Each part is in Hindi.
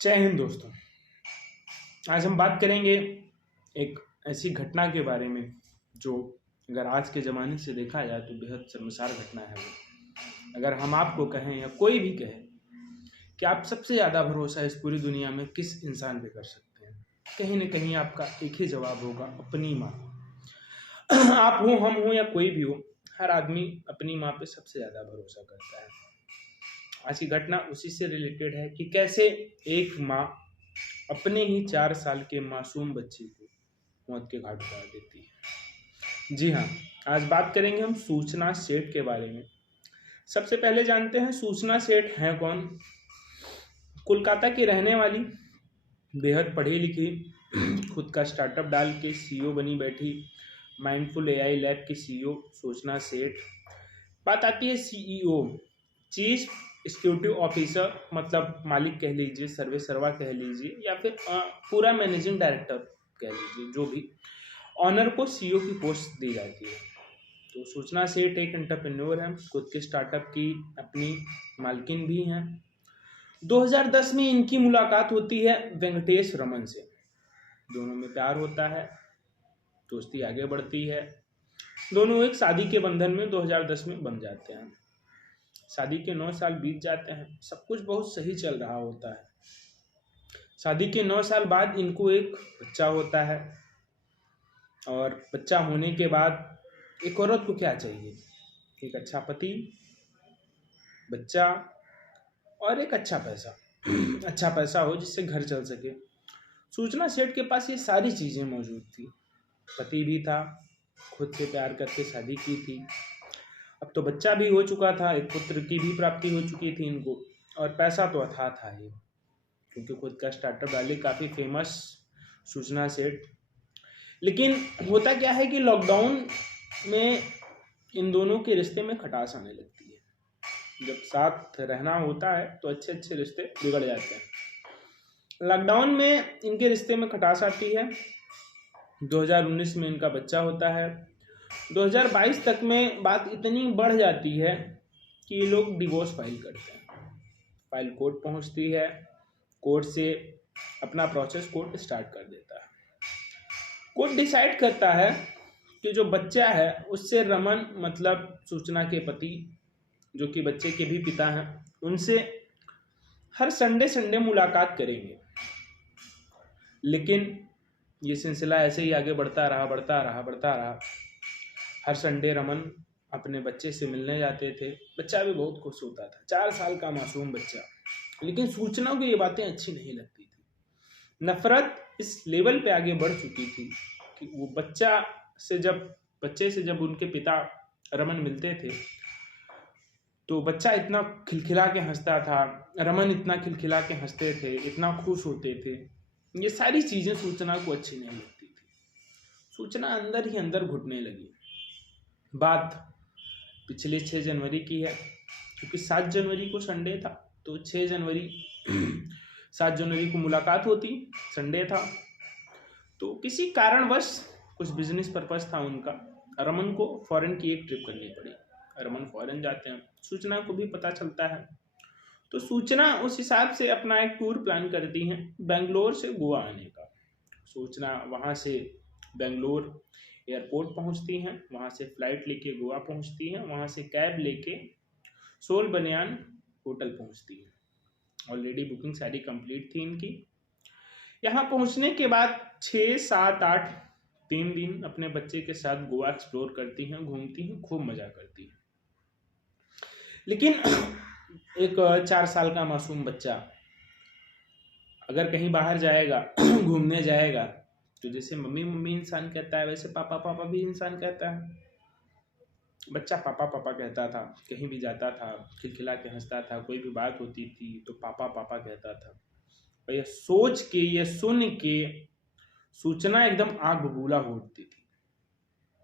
जय हिंद दोस्तों। आज हम बात करेंगे एक ऐसी घटना के बारे में जो अगर आज के ज़माने से देखा जाए तो बेहद शर्मसार घटना है। वो अगर हम आपको कहें या कोई भी कहे कि आप सबसे ज़्यादा भरोसा इस पूरी दुनिया में किस इंसान पे कर सकते हैं, कहीं ना कहीं आपका एक ही जवाब होगा, अपनी माँ। आप हो, हम हो या कोई भी हो, हर आदमी अपनी माँ पे सबसे ज़्यादा भरोसा करता है। आज की घटना उसी से रिलेटेड है कि कैसे एक माँ अपने ही 4 साल के मासूम बच्चे को मौत के घाट उतार देती है। जी हाँ, आज बात करेंगे हम सूचना सेठ के बारे में। सबसे पहले जानते हैं सूचना सेठ हैं कौन। कोलकाता की रहने वाली, बेहद पढ़ी लिखी, खुद का स्टार्टअप डाल के सीईओ बनी बैठी माइंडफुल एआई लैब की सीईओ सूचना सेठ। बात आती है सीईओ, चीफ एग्जीक्यूटिव ऑफिसर, मतलब मालिक कह लीजिए, सर्वे सर्वा कह लीजिए, या फिर पूरा मैनेजिंग डायरेक्टर कह लीजिए, जो भी ऑनर को सीईओ की पोस्ट दी जाती है। तो सूचना सेठ एक एंटरप्रेन्योर है, खुद के स्टार्टअप की अपनी मालकिन भी हैं। 2010 में इनकी मुलाकात होती है वेंकटेश रमन से। दोनों में प्यार होता है, दोस्ती आगे बढ़ती है। दोनों एक शादी के बंधन में 2010 में बन जाते हैं। शादी के 9 साल बीत जाते हैं, सब कुछ बहुत सही चल रहा होता है। शादी के 9 साल बाद इनको एक बच्चा होता है, और बच्चा होने के बाद एक औरत को क्या चाहिए? एक अच्छा पति, बच्चा और एक अच्छा पैसा। अच्छा पैसा हो जिससे घर चल सके। सूचना सेठ के पास ये सारी चीज़ें मौजूद थी। पति भी था, खुद से प्यार करके शादी की थी, अब तो बच्चा भी हो चुका था, एक पुत्र की भी प्राप्ति हो चुकी थी इनको, और पैसा तो अथाह था ही, क्योंकि खुद का स्टार्टअप डाले, काफ़ी फेमस सूचना सेठ। लेकिन होता क्या है कि लॉकडाउन में इन दोनों के रिश्ते में खटास आने लगती है। जब साथ रहना होता है तो अच्छे अच्छे रिश्ते बिगड़ जाते हैं। लॉकडाउन में इनके रिश्ते में खटास आती है। 2019 में इनका बच्चा होता है। 2022 तक में बात इतनी बढ़ जाती है कि ये लोग डिवोर्स फाइल करते हैं। फाइल कोर्ट पहुंचती है, कोर्ट से अपना प्रोसेस कोर्ट स्टार्ट कर देता है। कोर्ट डिसाइड करता है कि जो बच्चा है उससे रमन, मतलब सूचना के पति, जो कि बच्चे के भी पिता हैं, उनसे हर संडे संडे मुलाकात करेंगे। लेकिन ये सिलसिला ऐसे ही आगे बढ़ता रहा। हर संडे रमन अपने बच्चे से मिलने जाते थे। बच्चा भी बहुत खुश होता था, 4 साल का मासूम बच्चा। लेकिन सूचना को ये बातें अच्छी नहीं लगती थी। नफरत इस लेवल पे आगे बढ़ चुकी थी कि वो बच्चे से जब उनके पिता रमन मिलते थे तो बच्चा इतना खिलखिला के हंसता था, रमन इतना खिलखिला के हंसते थे, इतना खुश होते थे। ये सारी चीज़ें सूचना को अच्छी नहीं लगती थी। सूचना अंदर ही अंदर घुटने लगी। बात पिछले 6 जनवरी की है, क्योंकि 7 जनवरी को संडे था, तो 7 जनवरी को मुलाकात होती, संडे था। तो किसी कारणवश, कुछ बिजनेस पर्पस था उनका, रमन को फॉरेन की एक ट्रिप करनी पड़ी। रमन फॉरेन जाते हैं, सूचना को भी पता चलता है। तो सूचना उस हिसाब से अपना एक टूर प्लान करती हैं बेंगलोर से गोवा आने का। सूचना वहाँ से बेंगलोर एयरपोर्ट पहुँचती हैं, वहाँ से फ़्लाइट लेके गोवा पहुँचती हैं, वहाँ से कैब लेके सोल बनियान होटल पहुँचती हैं। ऑलरेडी बुकिंग सारी कंप्लीट थी इनकी। यहाँ पहुँचने के बाद 6, 7, 8 3 दिन अपने बच्चे के साथ गोवा एक्सप्लोर करती हैं, घूमती हैं, खूब मज़ा करती हैं। लेकिन एक 4 साल का मासूम बच्चा अगर कहीं बाहर जाएगा, घूमने जाएगा, तो जैसे मम्मी मम्मी इंसान कहता है, वैसे पापा पापा भी इंसान कहता है। बच्चा पापा पापा कहता था, कहीं भी जाता था खिलखिला के हंसता था, कोई भी बात होती थी तो पापा पापा कहता था। और ये सोच के, ये सुन के सूचना एकदम आग बबूला हो उठती थी।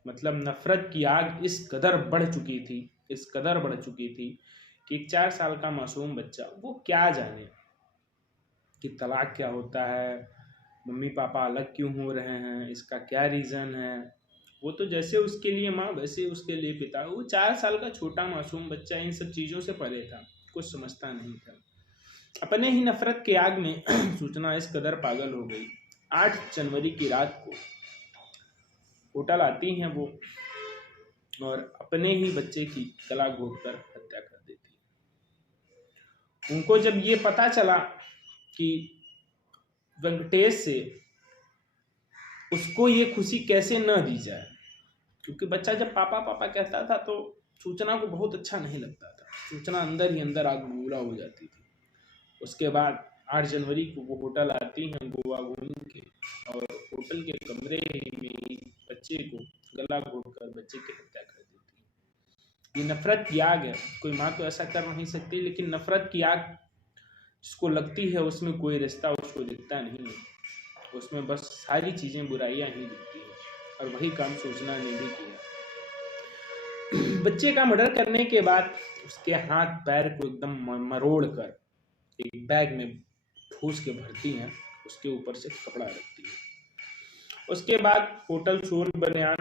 मतलब नफरत की आग इस कदर बढ़ चुकी थी कि एक 4 साल का मासूम बच्चा, वो क्या जाने कि तलाक क्या होता है, मम्मी पापा अलग क्यों हो रहे हैं, इसका क्या रीज़न है। वो तो जैसे उसके लिए माँ वैसे उसके लिए पिता। वो 4 साल का छोटा मासूम बच्चा इन सब चीज़ों से परे था, कुछ समझता नहीं था। अपने ही नफरत के आग में सूचना इस कदर पागल हो गई, 8 जनवरी की रात को होटल आती हैं वो और अपने ही बच्चे की गला घोंटकर हत्या कर देती है। उनको जब ये पता चला कि वेंकटेश से उसको ये खुशी कैसे न दी जाए, क्योंकि बच्चा जब पापा पापा कहता था तो सूचना को बहुत अच्छा नहीं लगता था, सूचना अंदर ही अंदर आग बबूला हो जाती थी। उसके बाद 8 जनवरी को वो होटल आती हैं गोवा घूम के और होटल के कमरे में ही बच्चे को गला घोंटकर बच्चे की हत्या कर देती है। ये नफरत की आग है, कोई माँ तो ऐसा कर नहीं सकती, लेकिन नफरत की आग जिसको लगती है उसमें कोई रिश्ता उसको दिखता नहीं है, उसमें बस सारी चीजें बुराइयां ही दिखती है। और वही काम सूचना ने भी किया। बच्चे का मर्डर करने के बाद उसके हाथ पैर को एकदम मरोड़ कर एक बैग में ठूस के भरती हैं, उसके ऊपर से कपड़ा रखती है। उसके बाद होटल सूर बनियान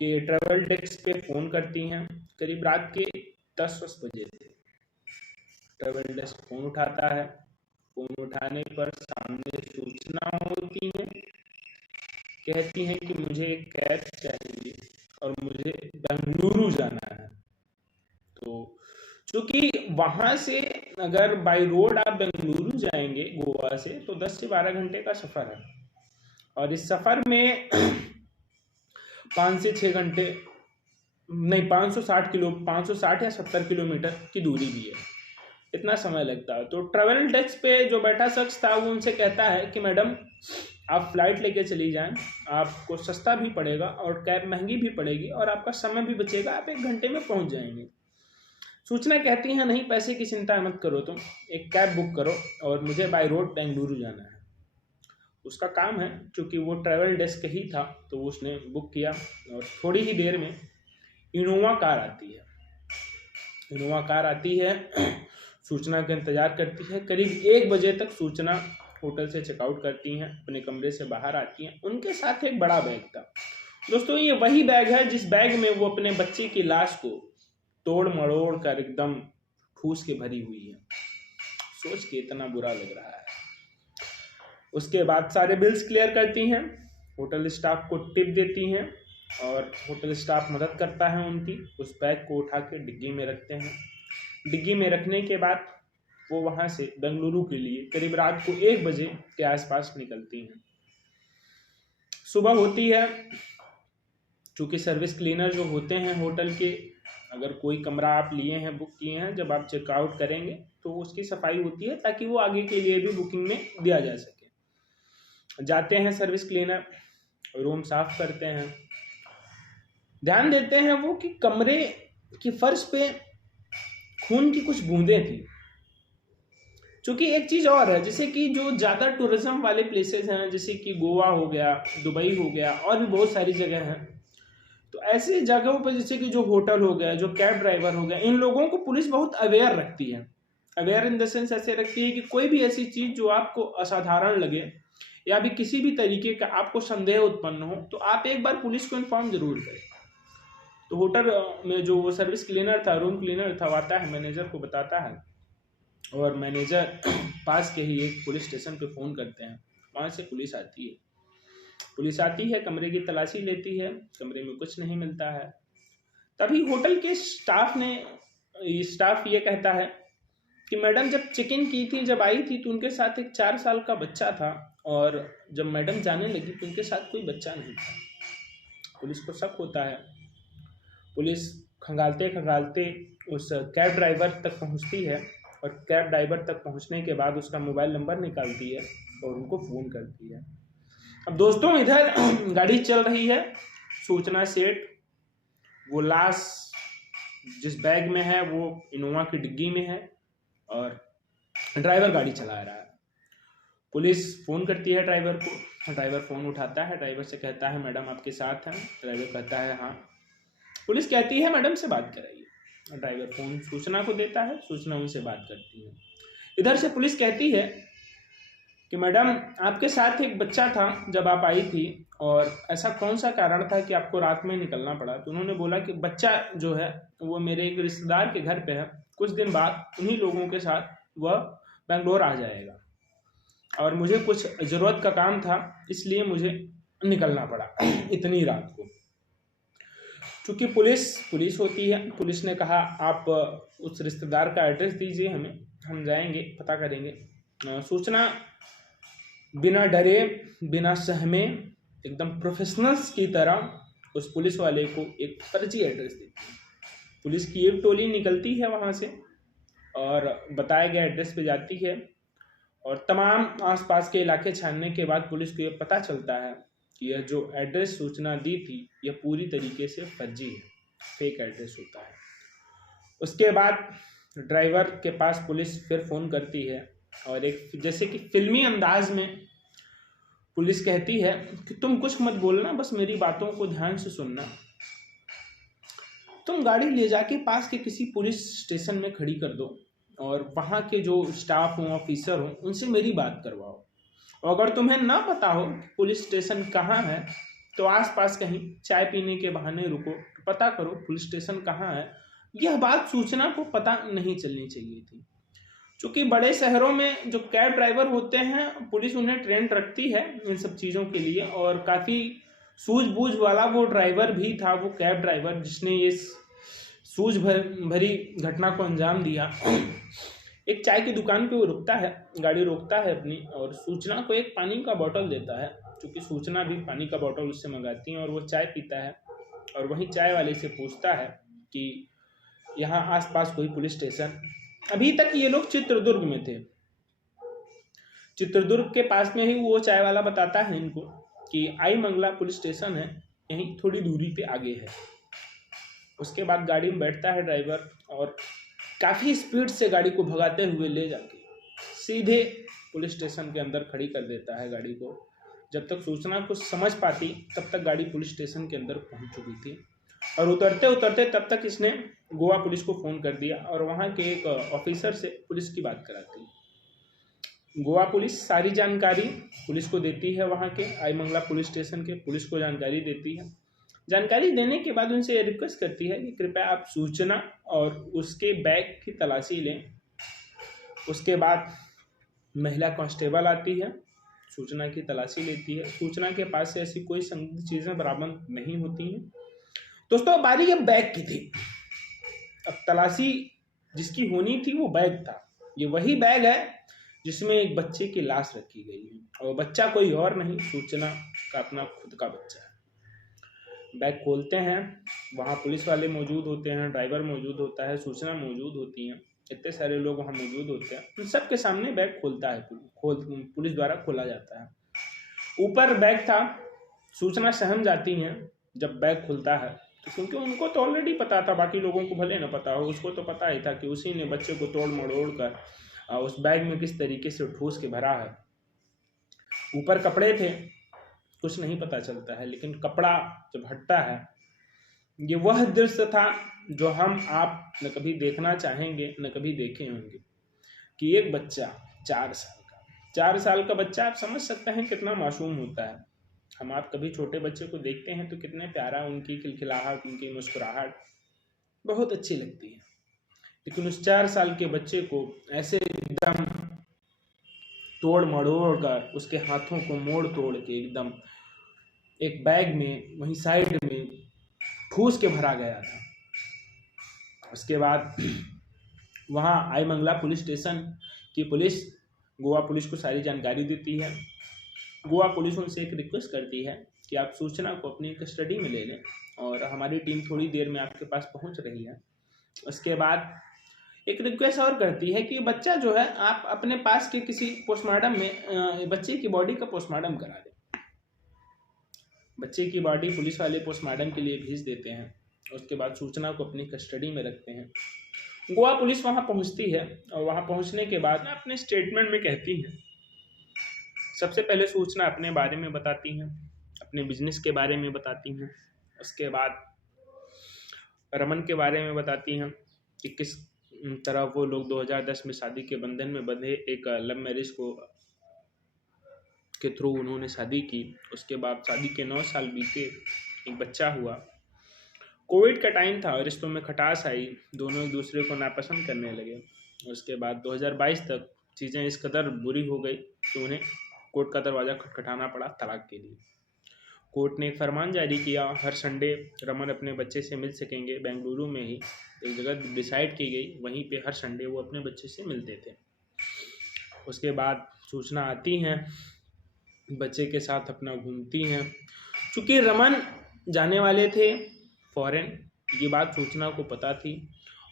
के ट्रेवल डेस्क पे फोन करती हैं, करीब रात के 10 बजे थे। ट्रेवल डेस्क फोन उठाता है, फोन उठाने पर सामने सूचना होती है, कहती हैं कि मुझे एक कैब चाहिए और मुझे बेंगलुरु जाना है। तो क्योंकि वहां से अगर बाय रोड आप बेंगलुरु जाएंगे गोवा से तो 10 से 12 घंटे का सफर है, और इस सफर में 5 से 6 घंटे नहीं 560 या 70 किलोमीटर की दूरी भी है, इतना समय लगता है। तो ट्रेवल डेस्क पे जो बैठा शख्स था वो उनसे कहता है कि मैडम आप फ्लाइट लेके चली जाएं, आपको सस्ता भी पड़ेगा और कैब महंगी भी पड़ेगी और आपका समय भी बचेगा, आप 1 घंटे में पहुंच जाएंगे। सूचना कहती है नहीं, पैसे की चिंता मत करो, तुम एक कैब बुक करो और मुझे बाय रोड बेंगलुरु जाना है। उसका काम है, क्योंकि वो ट्रैवल डेस्क ही था तो उसने बुक किया और थोड़ी ही देर में इनोवा कार आती है। इनोवा कार आती है, सूचना का इंतजार करती है। करीब 1 बजे तक सूचना होटल से चेकआउट करती हैं, अपने कमरे से बाहर आती हैं। उनके साथ एक बड़ा बैग था। दोस्तों ये वही बैग है जिस बैग में वो अपने बच्चे की लाश को तोड़ मरोड़ कर एकदम ठूस के भरी हुई है। सोच के इतना बुरा लग रहा है। उसके बाद सारे बिल्स क्लियर करती हैं, होटल स्टाफ को टिप देती हैं और होटल स्टाफ मदद करता है उनकी। उस बैग को उठा के डिग्गी में रखते हैं। डिग्गी में रखने के बाद वो वहां से बेंगलुरु के लिए करीब रात को 1 बजे के आसपास निकलती हैं। सुबह होती है, चूंकि सर्विस क्लीनर जो होते हैं होटल के, अगर कोई कमरा आप लिए हैं बुक किए हैं, जब आप चेकआउट करेंगे तो उसकी सफाई होती है ताकि वो आगे के लिए भी बुकिंग में दिया जा सके। जाते हैं सर्विस क्लीनर, रूम साफ करते हैं, ध्यान देते हैं वो कि कमरे की फर्श पे खून की कुछ बूंदें थी। क्योंकि एक चीज और है, जैसे कि जो ज्यादा टूरिज्म वाले प्लेसेस हैं, जैसे कि गोवा हो गया, दुबई हो गया और भी बहुत सारी जगह हैं, तो ऐसी जगहों पर जैसे कि जो होटल हो गया, जो कैब ड्राइवर हो गया, इन लोगों को पुलिस बहुत अवेयर रखती है। अवेयर इन द सेंस ऐसे रखती है कि कोई भी ऐसी चीज जो आपको असाधारण लगे या भी किसी भी तरीके का आपको संदेह उत्पन्न हो तो आप एक बार पुलिस को इन्फॉर्म जरूर करें। तो होटल में जो वो सर्विस क्लीनर था, रूम क्लीनर था, आता है, मैनेजर को बताता है और मैनेजर पास के ही एक पुलिस स्टेशन पे फोन करते हैं। वहां से पुलिस आती है। पुलिस आती है, कमरे की तलाशी लेती है, कमरे में कुछ नहीं मिलता है। तभी होटल के स्टाफ ये कहता है कि मैडम जब चेक इन की थी, जब आई थी तो उनके साथ एक 4 साल का बच्चा था और जब मैडम जाने लगी तो उनके साथ कोई बच्चा नहीं था। पुलिस को शक होता है। पुलिस खंगालते खंगालते उस कैब ड्राइवर तक पहुंचती है और कैब ड्राइवर तक पहुंचने के बाद उसका मोबाइल नंबर निकालती है और उनको फ़ोन करती है। अब दोस्तों इधर गाड़ी चल रही है, सूचना सेट, वो लाश जिस बैग में है वो इनोवा की डिग्गी में है और ड्राइवर गाड़ी चला रहा है। पुलिस फ़ोन करती है ड्राइवर को, ड्राइवर फ़ोन उठाता है, ड्राइवर से कहता है मैडम आपके साथ हैं। ड्राइवर कहता है हाँ। पुलिस कहती है मैडम से बात कराइए। ड्राइवर फ़ोन सूचना को देता है, सूचना उनसे बात करती है। इधर से पुलिस कहती है कि मैडम आपके साथ एक बच्चा था जब आप आई थी और ऐसा कौन सा कारण था कि आपको रात में निकलना पड़ा। तो उन्होंने बोला कि बच्चा जो है वो मेरे एक रिश्तेदार के घर पे है, कुछ दिन बाद उन्हीं लोगों के साथ वह बेंगलोर आ जाएगा। और मुझे कुछ ज़रूरत का काम था, इसलिए मुझे निकलना पड़ा इतनी रात को। चूँकि पुलिस होती है, पुलिस ने कहा आप उस रिश्तेदार का एड्रेस दीजिए हमें, हम जाएंगे, पता करेंगे। सूचना बिना डरे, बिना सहमे, एकदम प्रोफेशनल्स की तरह उस पुलिस वाले को एक फर्जी एड्रेस देती है। पुलिस की एक टोली निकलती है वहाँ से और बताए गए एड्रेस पे जाती है, और तमाम आसपास के इलाके छानने के बाद पुलिस को ये पता चलता है कि यह जो एड्रेस सूचना दी थी यह पूरी तरीके से फर्जी है, फेक एड्रेस होता है। उसके बाद ड्राइवर के पास पुलिस फिर फ़ोन करती है और एक जैसे कि फिल्मी अंदाज में पुलिस कहती है कि तुम कुछ मत बोलना, बस मेरी बातों को ध्यान से सुनना। तुम गाड़ी ले जाके पास के किसी पुलिस स्टेशन में खड़ी कर दो और वहाँ के जो स्टाफ हों, ऑफिसर हों, उनसे मेरी बात करवाओ। और अगर तुम्हें ना पता हो पुलिस स्टेशन कहाँ है तो आसपास कहीं चाय पीने के बहाने रुको, पता करो पुलिस स्टेशन कहाँ है। यह बात सूचना को पता नहीं चलनी चाहिए थी। चूँकि बड़े शहरों में जो कैब ड्राइवर होते हैं, पुलिस उन्हें ट्रेंड रखती है इन सब चीज़ों के लिए, और काफ़ी सूझबूझ वाला वो ड्राइवर भी था, वो कैब ड्राइवर जिसने ये सूझ भरी घटना को अंजाम दिया। एक चाय की दुकान पे वो रुकता है, गाड़ी रोकता है अपनी, और सूचना को एक पानी का बोतल देता है, क्योंकि सूचना भी पानी का बोतल उससे मंगाती है, और वो चाय पीता है और वहीं चाय वाले से पूछता है कि यहाँ आसपास कोई पुलिस स्टेशन। अभी तक ये लोग चित्रदुर्ग में थे। चित्रदुर्ग के पास में ही वो चाय वाला बताता है इनको कि आई मंगला पुलिस स्टेशन है, यहीं थोड़ी दूरी पे आगे है। उसके बाद गाड़ी में बैठता है ड्राइवर और काफ़ी स्पीड से गाड़ी को भगाते हुए ले जाके सीधे पुलिस स्टेशन के अंदर खड़ी कर देता है गाड़ी को। जब तक सूचना कुछ समझ पाती तब तक गाड़ी पुलिस स्टेशन के अंदर पहुंच चुकी थी, और उतरते उतरते तब तक इसने गोवा पुलिस को फ़ोन कर दिया और वहाँ के एक ऑफिसर से पुलिस की बात कराती। गोवा पुलिस सारी जानकारी पुलिस को देती है, वहाँ के आई मंगला पुलिस स्टेशन के पुलिस को जानकारी देती है। जानकारी देने के बाद उनसे रिक्वेस्ट करती है कि कृपया आप सूचना और उसके बैग की तलाशी लें। उसके बाद महिला कांस्टेबल आती है, सूचना की तलाशी लेती है। सूचना के पास से ऐसी कोई संदिग्ध चीज़ें बरामद नहीं होती हैं। दोस्तों, बारी ये बैग की थी। अब तलाशी जिसकी होनी थी वो बैग था। ये वही बैग है जिसमें एक बच्चे की लाश रखी गई है, और बच्चा कोई और नहीं, सूचना का अपना खुद का बच्चा है। बैग खोलते हैं, वहाँ पुलिस वाले मौजूद होते हैं, ड्राइवर मौजूद होता है, सूचना मौजूद होती है, इतने सारे लोग वहाँ मौजूद होते हैं। उन सबके सामने बैग खुलता है, पुलिस द्वारा खोला जाता है। ऊपर बैग था। सूचना सहम जाती हैं जब बैग खुलता है, क्योंकि उनको तो ऑलरेडी पता था, बाकी लोगों को भले ना पता हो, उसको तो पता ही था कि उसी ने बच्चे को तोड़ मरोड़ कर उस बैग में किस तरीके से ठूस के भरा है। ऊपर कपड़े थे, कुछ नहीं पता चलता है, लेकिन कपड़ा जब हटता है, ये वह दृश्य था जो हम आप न कभी देखना चाहेंगे न कभी देखे होंगे, कि एक बच्चा 4 साल का बच्चा, आप समझ सकते हैं कितना मासूम होता है। हम आप कभी छोटे बच्चे को देखते हैं तो कितने प्यारा, उनकी खिलखिलाहट, उनकी मुस्कुराहट बहुत अच्छी लगती है, लेकिन उस 4 साल के बच्चे को ऐसे एकदम तोड़ मड़ोड़ कर, उसके हाथों को मोड़ तोड़ के एकदम एक बैग में वहीं साइड में ठूस के भरा गया था। उसके बाद वहाँ आई मंगला पुलिस स्टेशन की पुलिस गोवा पुलिस को सारी जानकारी देती है। गोवा पुलिस उनसे एक रिक्वेस्ट करती है कि आप सूचना को अपनी कस्टडी में ले लें, और हमारी टीम थोड़ी देर में आपके पास पहुंच रही है। उसके बाद एक रिक्वेस्ट और करती है कि बच्चा जो है आप अपने पास के किसी पोस्टमार्टम में बच्चे की बॉडी का पोस्टमार्टम करा दें। बच्चे की बॉडी पुलिस वाले पोस्टमार्टम के लिए भेज देते हैं। उसके बाद सूचना को अपनी कस्टडी में रखते हैं। गोवा पुलिस वहाँ पहुँचती है, और वहाँ पहुँचने के बाद अपने स्टेटमेंट में कहती है, सबसे पहले सूचना अपने बारे में बताती हैं, अपने बिजनेस के बारे में बताती हैं। उसके बाद रमन के बारे में बताती हैं कि किस तरह वो लोग 2010 में शादी के बंधन में बंधे, एक लव मैरिज के थ्रू उन्होंने शादी की। उसके बाद शादी के 9 साल बीते, एक बच्चा हुआ। कोविड का टाइम था, रिश्तों में खटास आई, दोनों एक दूसरे को नापसंद करने लगे। उसके बाद 2022 तक चीज़ें इस कदर बुरी हो गई कि उन्हें कोर्ट का दरवाज़ा खटखटाना पड़ा तलाक के लिए। कोर्ट ने एक फरमान जारी किया, हर संडे रमन अपने बच्चे से मिल सकेंगे। बेंगलुरु में ही एक जगह डिसाइड की गई, वहीं पे हर संडे वो अपने बच्चे से मिलते थे। उसके बाद सूचना आती हैं, बच्चे के साथ अपना घूमती हैं। चूँकि रमन जाने वाले थे फॉरेन, ये बात सूचना को पता थी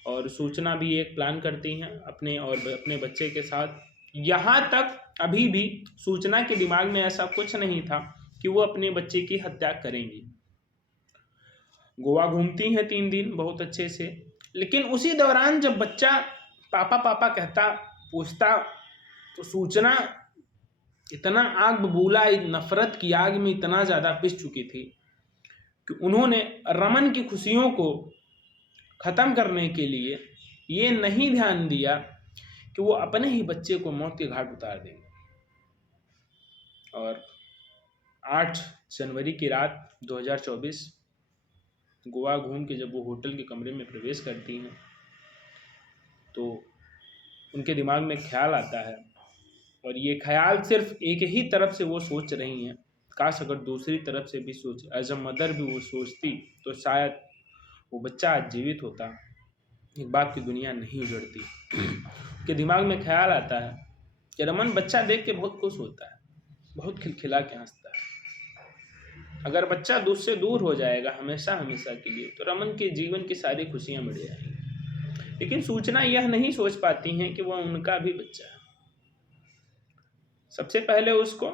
और सूचना भी एक प्लान करती हैं अपने और अपने बच्चे के साथ। यहाँ तक अभी भी सूचना के दिमाग में ऐसा कुछ नहीं था कि वो अपने बच्चे की हत्या करेंगी। गोवा घूमती हैं 3 दिन बहुत अच्छे से, लेकिन उसी दौरान जब बच्चा पापा पापा कहता, पूछता, तो सूचना इतना आग बबूला, नफरत की आग में इतना ज़्यादा पिस चुकी थी कि उन्होंने रमन की खुशियों को ख़त्म करने के लिए ये नहीं ध्यान दिया कि वो अपने ही बच्चे को मौत के घाट उतार देंगे। और 8 जनवरी की रात 2024 गोवा घूम के जब वो होटल के कमरे में प्रवेश करती हैं तो उनके दिमाग में ख्याल आता है, और ये ख्याल सिर्फ एक ही तरफ से वो सोच रही हैं। काश अगर दूसरी तरफ से भी सोच, एज अ मदर भी वो सोचती तो शायद वो बच्चा आज जीवित होता, एक बाप की दुनिया नहीं उजड़ती। के दिमाग में ख्याल आता है कि रमन बच्चा देख के बहुत खुश होता है, बहुत खिलखिला के हंसता है। अगर बच्चा दूर से दूर हो जाएगा हमेशा हमेशा के लिए तो रमन के जीवन की सारी खुशियां मिट जाएंगी। लेकिन सूचना यह नहीं सोच पाती हैं कि वह उनका भी बच्चा है। सबसे पहले उसको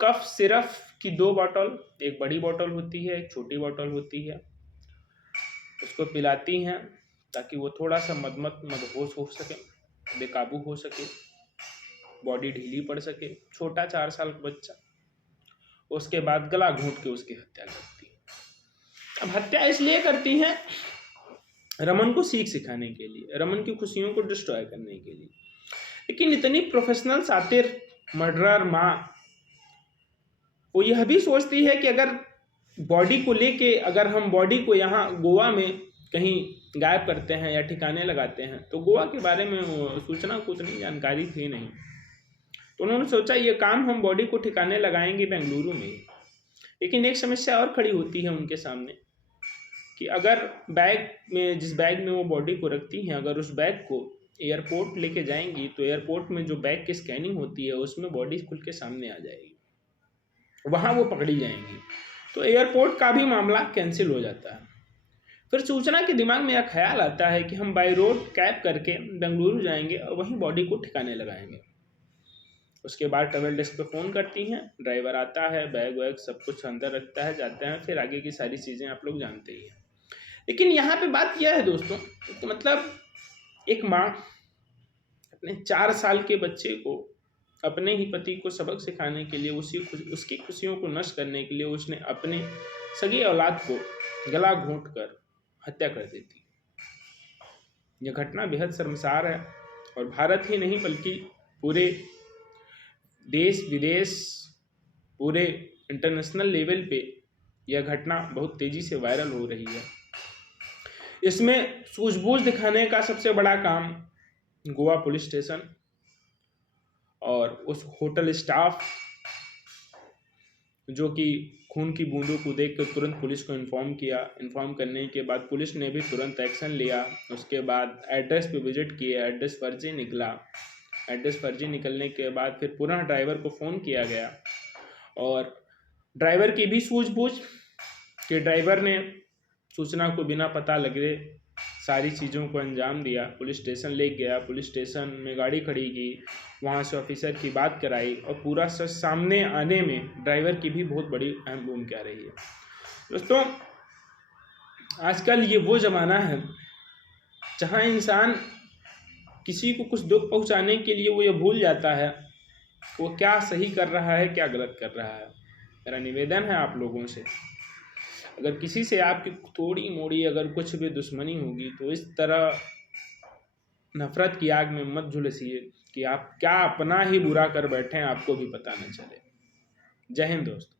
कफ सिरप की 2 बॉटल, एक बड़ी बॉटल होती है, एक छोटी बॉटल होती है, उसको पिलाती हैं ताकि वो थोड़ा सा मदहोश हो सके, बेकाबू हो सके, बॉडी ढीली पड़ सके। छोटा 4 साल का बच्चा। उसके बाद गला घोंट के उसकी हत्या करती है। अब हत्या इसलिए करती हैं रमन को सीख सिखाने के लिए, रमन की खुशियों को डिस्ट्रॉय करने के लिए। लेकिन इतनी प्रोफेशनल सातिर मर्डरर माँ, वो यह भी सोचती है कि अगर बॉडी को लेके, अगर हम बॉडी को यहाँ गोवा में कहीं गायब करते हैं या ठिकाने लगाते हैं, तो गोवा के बारे में सूचना को उतनी जानकारी थी नहीं, तो उन्होंने सोचा ये काम हम बॉडी को ठिकाने लगाएंगे बेंगलुरु में। लेकिन एक समस्या और खड़ी होती है उनके सामने कि अगर बैग में, जिस बैग में वो बॉडी को रखती हैं, अगर उस बैग को एयरपोर्ट लेके जाएंगी तो एयरपोर्ट में जो बैग की स्कैनिंग होती है उसमें बॉडी खुल के सामने आ जाएगी, वहाँ वो पकड़ी जाएंगी, तो एयरपोर्ट का भी मामला कैंसिल हो जाता है। फिर सूचना के दिमाग में यह ख्याल आता है कि हम बाई रोड कैब करके बेंगलुरु जाएंगे और वहीं बॉडी को ठिकाने लगाएंगे। उसके बाद ट्रैवल डेस्क पे फ़ोन करती हैं, ड्राइवर आता है, बैग वैग सब कुछ अंदर रखता है, जाते हैं, फिर आगे की सारी चीज़ें आप लोग जानते ही हैं। लेकिन यहाँ पे बात यह है दोस्तों, तो मतलब एक माँ अपने 4 साल के बच्चे को, अपने ही पति को सबक सिखाने के लिए, उसकी खुशियों को नष्ट करने के लिए उसने अपने सगी औलाद को गला घोंट कर हत्या कर देती। यह घटना बेहद शर्मसार है और भारत ही नहीं बल्कि पूरे देश विदेश, पूरे इंटरनेशनल लेवल पे यह घटना बहुत तेज़ी से वायरल हो रही है। इसमें सूझबूझ दिखाने का सबसे बड़ा काम गोवा पुलिस स्टेशन और उस होटल स्टाफ, जो कि खून की बूंदों को देख कर तुरंत पुलिस को इन्फॉर्म किया। इन्फॉर्म करने के बाद पुलिस ने भी तुरंत एक्शन लिया। उसके बाद एड्रेस पे विजिट किया, एड्रेस फर्जी निकला। एड्रेस फर्जी निकलने के बाद फिर पुनः ड्राइवर को फ़ोन किया गया और ड्राइवर की भी सूझबूझ कि ड्राइवर ने सूचना को बिना पता लगे सारी चीज़ों को अंजाम दिया। पुलिस स्टेशन ले गया, पुलिस स्टेशन में गाड़ी खड़ी की, वहाँ से ऑफिसर की बात कराई और पूरा सच सामने आने में ड्राइवर की भी बहुत बड़ी अहम भूमिका रही है। दोस्तों, आजकल ये वो ज़माना है जहाँ इंसान किसी को कुछ दुख पहुँचाने के लिए वो ये भूल जाता है वो क्या सही कर रहा है, क्या गलत कर रहा है। मेरा निवेदन है आप लोगों से, अगर किसी से आपकी थोड़ी मोड़ी अगर कुछ भी दुश्मनी होगी तो इस तरह नफरत की आग में मत झुलसिए कि आप क्या अपना ही बुरा कर बैठे हैं, आपको भी पता न चले। जय हिंद दोस्तों।